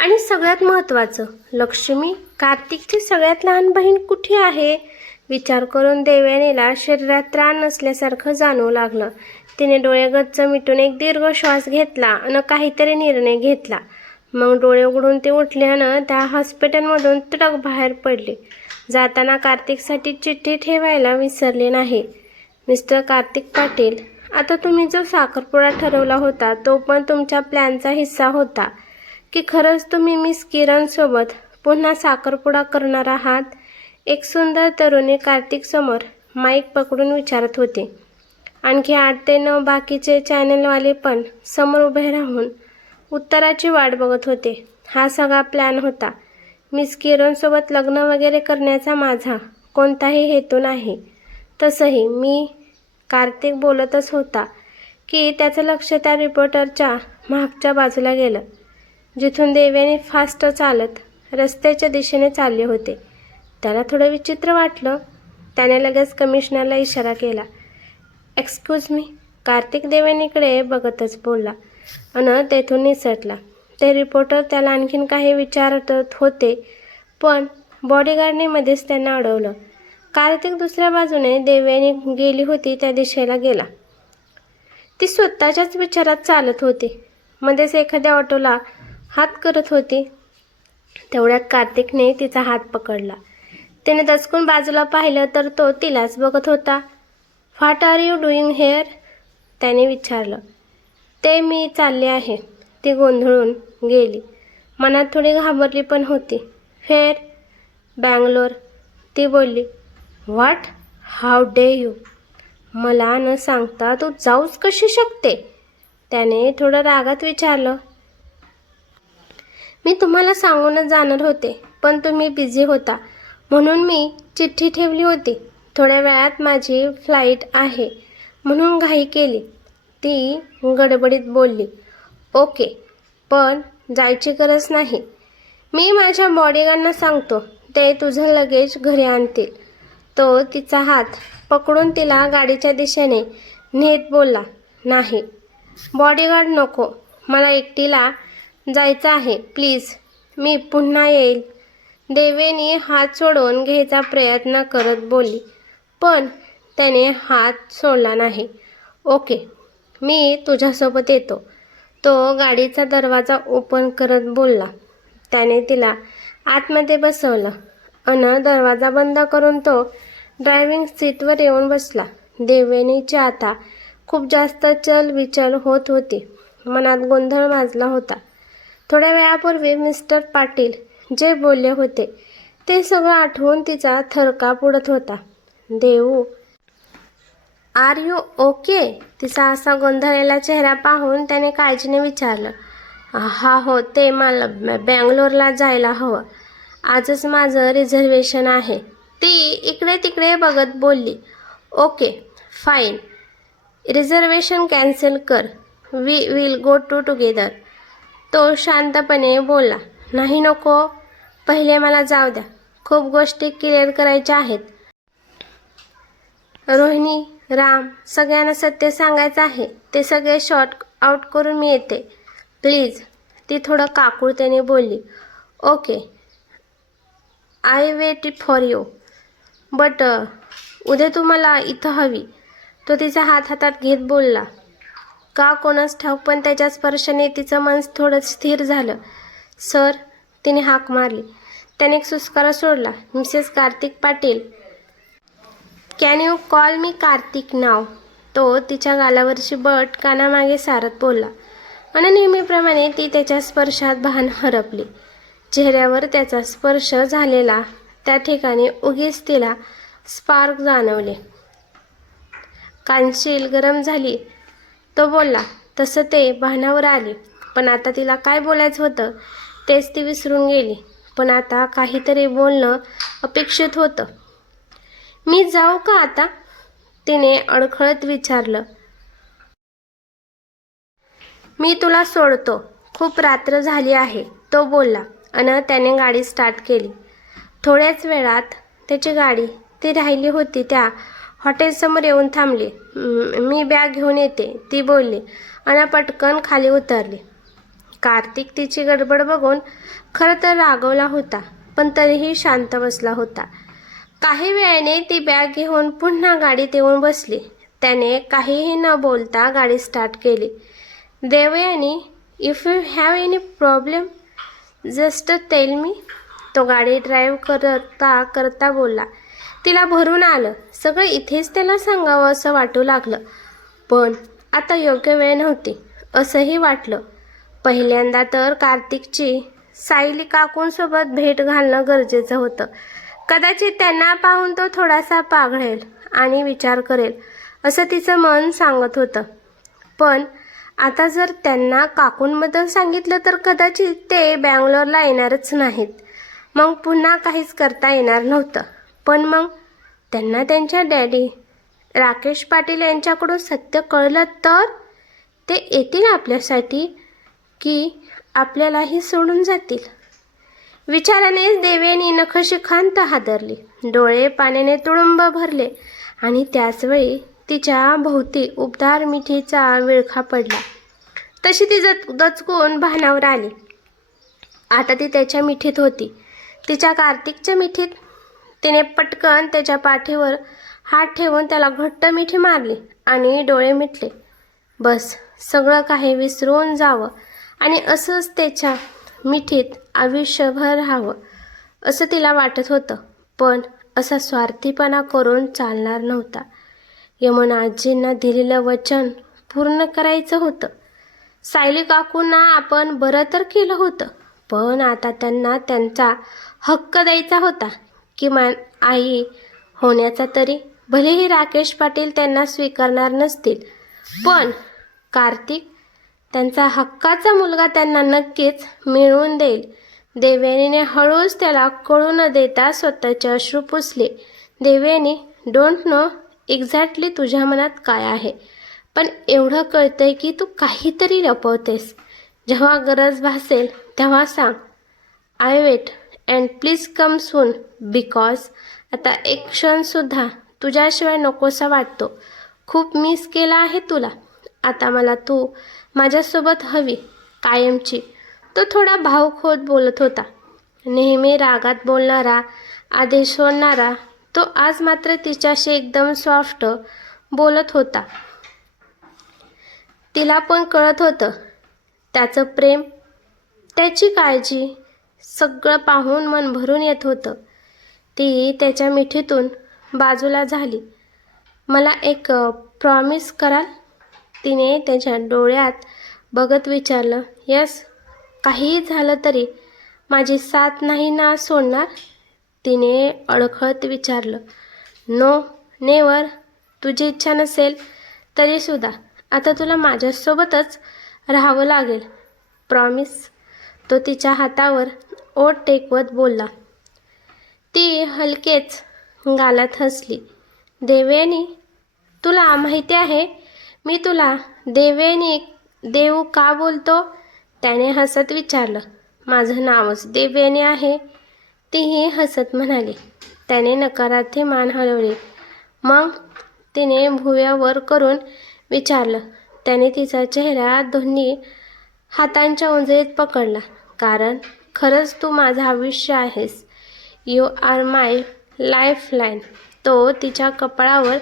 आणि सगळ्यात महत्त्वाचं, लक्ष्मी कार्तिकची सगळ्यात लहान बहीण कुठे आहे? विचार करून देवयानीला शरीरात त्राण नसल्यासारखं जाणवू लागलं. तिने डोळे गच्च मिटून एक दीर्घ श्वास घेतला आणि काहीतरी निर्णय घेतला. मग डोळे उघडून ते उठले आणि त्या हॉस्पिटलमधून तडक बाहेर पडले. जाताना कार्तिकसाठी चिठ्ठी ठेवायला विसरले नाही. मिस्टर कार्तिक पाटील, आता तुम्ही जो साखरपुडा ठरवला होता तो पण तुमच्या प्लॅनचा हिस्सा होता की खरंच तुम्ही मिस किरणसोबत पुन्हा साखरपुडा करणार आहात? एक सुंदर तरुणी कार्तिकसमोर माईक पकडून विचारत होती. आणखी 8 ते 9 बाकीचे चॅनलवाले पण समोर उभे राहून उत्तराची वाट बघत होते. हा सगळा प्लॅन होता. मिस किरणसोबत लग्न वगैरे करण्याचा माझा कोणताही हेतू नाही. तसंही मी कार्तिक बोलतच होता की त्याचं लक्ष त्या रिपोर्टरच्या मागच्या बाजूला गेलं, जिथून देवयानी फास्ट चालत रस्त्याच्या दिशेने चालले होते. त्याला थोडं विचित्र वाटलं. त्याने लगेच कमिशनरला इशारा केला. Excuse me. कार्तिक देवयानीकडे बघतच बोलला आणि तेथून निसटला. ते रिपोर्टर त्याला आणखीन काही विचारत होते, पण बॉडीगार्डने मध्येच त्यांना अडवलं. कार्तिक दुसऱ्या बाजूने देवयानी गेली होती त्या दिशेला गेला. ती स्वतःच्याच विचारात चालत होती. मध्येच एखाद्या ऑटोला हात करत होती. तेवढ्यात कार्तिकने तिचा हात पकडला. तिने दचकून बाजूला पाहिलं तर तो तिलाच बघत होता. What are you doing here? त्याने विचारलं. ते मी चालले आहे. ती गोंधळून गेली. मनात थोडी घाबरली पण होती. फेर? बँगलोर. ती बोलली. व्हॉट? How day you? मला न सांगता तू जाऊच कशी शकते? त्याने थोडं रागात विचारलं. मी तुम्हाला सांगूनच जाणार होते, पण तुम्ही बिझी होता म्हणून मी चिठ्ठी ठेवली होती. थोड्या वेळात माझी फ्लाईट आहे म्हणून घाई केली. ती गडबडीत बोलली. ओके, पण जायची गरज नाही. मी माझ्या बॉडीगार्डना सांगतो, ते तुझं लगेज घरी आणतील. तो तिचा हात पकडून तिला गाडीच्या दिशेने नेत बोलला. नाही, बॉडीगार्ड नको. मला एकटीला जायचं आहे. प्लीज, मी पुन्हा येईल. देवयानी हात सोडून घ्यायचा प्रयत्न करत बोलली, पण त्याने हात सोडला नाही. ओके, मी तुझ्यासोबत येतो. तो गाडीचा दरवाजा ओपन करत बोलला. त्याने तिला आतमध्ये बसवलं आणि दरवाजा बंद करून तो ड्रायव्हिंग सीटवर येऊन बसला. देवयानीची आता खूप जास्त चलबिचल होत होती. मनात गोंधळ माजला होता. थोड्या वेळापूर्वी मिस्टर पाटील जे बोलले होते ते सगळं आठवून तिचा थरकाप उडत होता. देऊ, आर यू ओके? तिचा असा गोंधळलेला चेहरा पाहून त्याने काळजीने विचारलं. हा हो, ते मला बँगलोरला जायला हवं. आजच माझं रिझर्वेशन आहे. ती इकडे तिकडे बघत बोलली. ओके फाईन, रिझर्वेशन कॅन्सल कर. We will go together. तो शांतपणे बोलला. नाही नको, पहिले मला जाऊ द्या. खूप गोष्टी क्लिअर करायच्या आहेत. रोहिणी, राम, सगळ्यांना सत्य सांगायचं आहे. ते सगळे शॉर्ट आउट करून मी येते. प्लीज. ती थोडं काकुळतेने बोलली. Okay, I wait for you. But उद्या तुम्हाला इथं हवी. तो तिचा हात हातात घेत बोलला. का कोणास ठाऊक, पण त्याच्या स्पर्शाने तिचं मन थोडं स्थिर झालं. सर, तिने हाक मारली. त्याने एक सुस्कारा सोडला. Mrs Kartik Patil, can you call me Kartik नाव? तो तिच्या गालावरची बट कानामागे सारत बोलला आणि नेहमीप्रमाणे ती त्याच्या स्पर्शात भान हरपली. चेहऱ्यावर त्याचा स्पर्श झालेला त्या ठिकाणी उगीच तिला स्पार्क जाणवले. कानशील गरम झाली. तो बोलला तसं ते भानावर आले, पण आता तिला काय बोलायचं होतं तेच ती विसरून गेली. पण आता काहीतरी बोलणं अपेक्षित होतं. मी जाऊ का आता? तिने अडखळत विचारलं. मी तुला सोडतो. खूप रात्र झाली आहे, तो बोलला आणि त्याने गाडी स्टार्ट केली. थोड्याच वेळात त्याची गाडी ती राहिली होती त्या हॉटेलसमोर येऊन थांबली. मी बॅग घेऊन येते, ती बोलली आणि पटकन खाली उतरली. कार्तिक तिची गडबड बघून खरं तर रागवला होता, पण तरीही शांत बसला होता. काही वेळाने ती बॅग घेऊन पुन्हा गाडीत येऊन बसली. त्याने काहीही न बोलता गाडी स्टार्ट केली. Devayani, if you have any problem just tell me. तो गाडी ड्राईव्ह करता करता बोलला. तिला भरून आलं. सगळं इथेच त्याला सांगावं असं वाटू लागलं, पण आता योग्य वेळ नव्हती असंही वाटलं. पहिल्यांदा तर कार्तिकची सायली काकूंसोबत भेट घालणं गरजेचं होतं. कदाचित त्यांना पाहून तो थोडासा पाघळेल आणि विचार करेल असं तिचं मन सांगत होतं. पण आता जर त्यांना काकूंबद्दल सांगितलं तर कदाचित ते बँगलोरला येणारच नाहीत. मग पुन्हा काहीच करता येणार नव्हतं. पण मग त्यांना त्यांच्या डॅडी राकेश पाटील यांच्याकडून सत्य कळलं तर ते येतील आपल्यासाठी की आपल्यालाही सोडून जातील. विचारानेच देवयानी नखशिखांत हादरली. डोळे पाण्याने तुडुंब भरले आणि त्याचवेळी तिच्या भोवती उबदार मिठीचा विळखा पडला. तशी ती दचकून भानावर आली. आता ती त्याच्या मिठीत होती, तिच्या कार्तिकच्या मिठीत. तिने पटकन त्याच्या पाठीवर हात ठेवून त्याला घट्ट मिठी मारली आणि डोळे मिटले. बस सगळं काही विसरून जावं आणि असंच त्याच्या मिठीत आयुष्यभर राहावं असं तिला वाटत होतं. पण असा स्वार्थीपणा करून चालणार नव्हता. यमुना आजींना दिलेलं वचन पूर्ण करायचं होतं. सायली काकूंना आपण बरं तर केलं होतं, पण आता त्यांना त्यांचा हक्क द्यायचा होता, किमान आई होण्याचा तरी. भलेही राकेश पाटील त्यांना स्वीकारणार नसतील, पण कार्तिक त्यांचा हक्काचा मुलगा त्यांना नक्कीच मिळवून देईल. देवयानीने हळूच त्याला कळू न देता स्वतःचे अश्रू पुसले. देवयानी, डोंट नो एक्झॅक्टली तुझ्या मनात काय आहे, पण एवढं कळतंय की तू काहीतरी लपवतेस. जेव्हा गरज भासेल तेव्हा सांग. I wait and please come soon, because आता एक क्षणसुद्धा तुझ्याशिवाय नकोसा वाटतो. खूप मिस केला आहे तुला. आता मला तू माझ्यासोबत हवी, कायमची. तो थोडा भावुक होत बोलत होता. नेहमी रागात बोलणारा, आदेश सोडणारा तो आज मात्र तिच्याशी एकदम सॉफ्ट बोलत होता. तिला पण कळत होतं त्याचं प्रेम, त्याची काळजी. सगळं पाहून मन भरून येत होतं. ती त्याच्या मिठीतून बाजूला झाली. मला एक प्रॉमिस कराल? तिने त्याच्या डोळ्यात बघत विचारलं. यस. काहीही झालं तरी माझी साथ नाही ना सोडणार? तिने अडखळत विचारलं. No, never. तुझी इच्छा नसेल तरीसुद्धा आता तुला माझ्यासोबतच राहावं लागेल. प्रॉमिस. तो तिच्या हातावर ओठ टेकवत बोलला. ती हलकेच गालात हसली. देवयानी, तुला माहिती आहे मी तुला देवयानी देऊ का बोलतो? त्याने हसत विचारलं. माझं नावच देवयानी आहे. तीही हसत म्हणाली. त्याने नकारार्थी मान हलवली. मग? तिने भुवया वर करून विचारलं. त्याने तिचा चेहरा दोन्ही हातांच्या उंजळीत पकडला. कारण खरंच तू माझं आयुष्य आहेस. You are my life line. तो तिच्या कपाळावर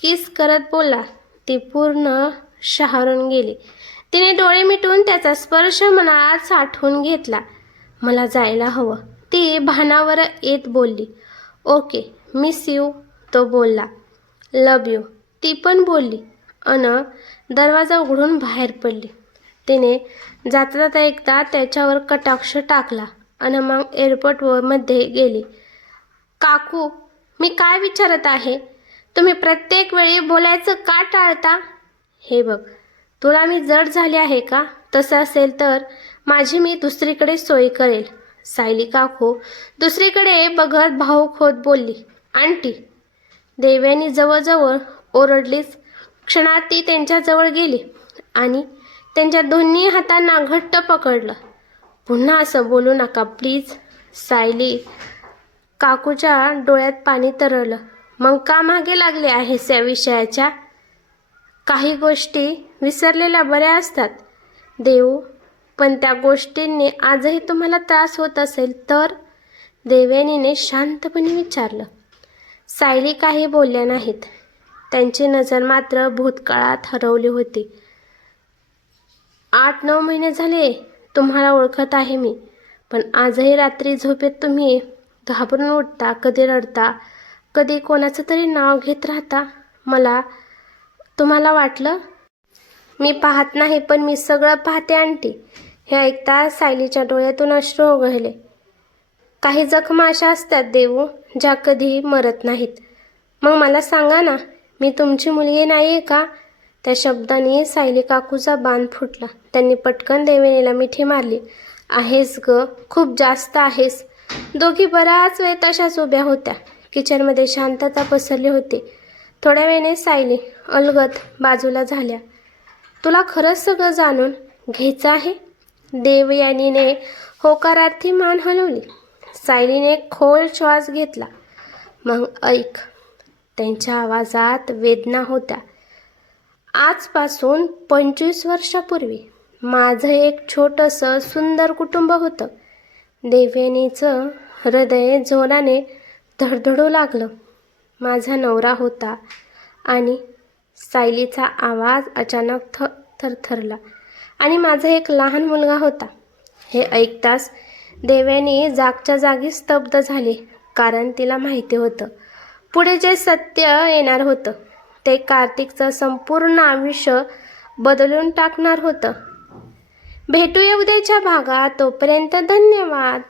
किस करत बोलला. ती पूर्ण शहारून गेली. तिने डोळे मिटून त्याचा स्पर्श मनात साठवून घेतला. मला जायला हवं, ती भानावर येत बोलली. Okay, miss you. तो बोलला. लव यू. ती पण बोलली अन दरवाजा उघडून बाहेर पडली. तिने जाता जाता एकदा त्याच्यावर कटाक्ष टाकला आणि मग एअरपोर्टमध्ये गेली. काकू, मी काय विचारत आहे? तुम्ही प्रत्येक वेळी बोलायचं का टाळता? हे बघ, तुला मी जड झाली आहे का? तसं असेल तर माझी मी दुसरीकडे सोय करेल. सायली काकू दुसरीकडे बघत भावुक होत बोलली. आंटी. देवयानी जवळजवळ ओरडलीच. क्षणात ती त्यांच्याजवळ गेली आणि त्यांच्या दोन्ही हातांना घट्ट पकडलं. पुन्हा असं बोलू नका प्लीज. सायली काकूच्या डोळ्यात पाणी तरळलं. मग का मागे लागले आहेस या विषयाच्या? काही गोष्टी विसरलेल्या बऱ्या असतात. देऊ, पण त्या गोष्टींनी आजही तुम्हाला त्रास होत असेल तर? देवयानीने शांतपणे विचारलं. सायली काही बोलल्या नाहीत. त्यांची नजर मात्र भूतकाळात हरवली होती. 8-9 महिने झाले तुम्हाला ओळखत आहे मी, पण आजही रात्री झोपेत तुम्ही घाबरून उठता, कधी रडता, कधी कोणाचं तरी नाव घेत राहता. तुम्हाला वाटलं मी पाहत नाही, पण मी सगळं पाहते आंटी. हे ऐकता सायलीच्या डोळ्यातून अश्रू ओघळले. काही जखमा अशा असतात देवू, ज्या कधी मरत नाहीत. मग मला सांगा ना, मी तुमची मुलगी नाही आहे का? त्या शब्दांनी सायली काकूचा बांध फुटला. त्यांनी पटकन देवयानीला मिठी मारली. आहेस ग, खूप जास्त आहेस. दोघी बराच वेळ तशाच उभ्या होत्या. किचनमध्ये शांतता पसरली होती. थोड्या वेळाने सायली अलगद बाजूला झाल्या. तुला खरंच सगळं जाणून घ्यायचं आहे? देवयानीने होकारार्थी मान हलवली. सायलीने खोल श्वास घेतला. मग ऐक. त्यांच्या आवाजात वेदना होत्या. आजपासून 25 वर्षापूर्वी माझं एक छोटंसं सुंदर कुटुंब होतं. देवयानीचं हृदय जोराने धडधडू लागलं. माझा नवरा होता आणि सायलीचा आवाज अचानक थरथरला. आणि माझा एक लहान मुलगा होता. हे ऐकताच देवयानी जागच्या जागी स्तब्ध झाली, कारण तिला माहिती होतं पुढे जे सत्य येणार होतं ते कार्तिकचं संपूर्ण आयुष्य बदलून टाकणार होतं. भेटूया उद्याच्या भागात. तोपर्यंत धन्यवाद.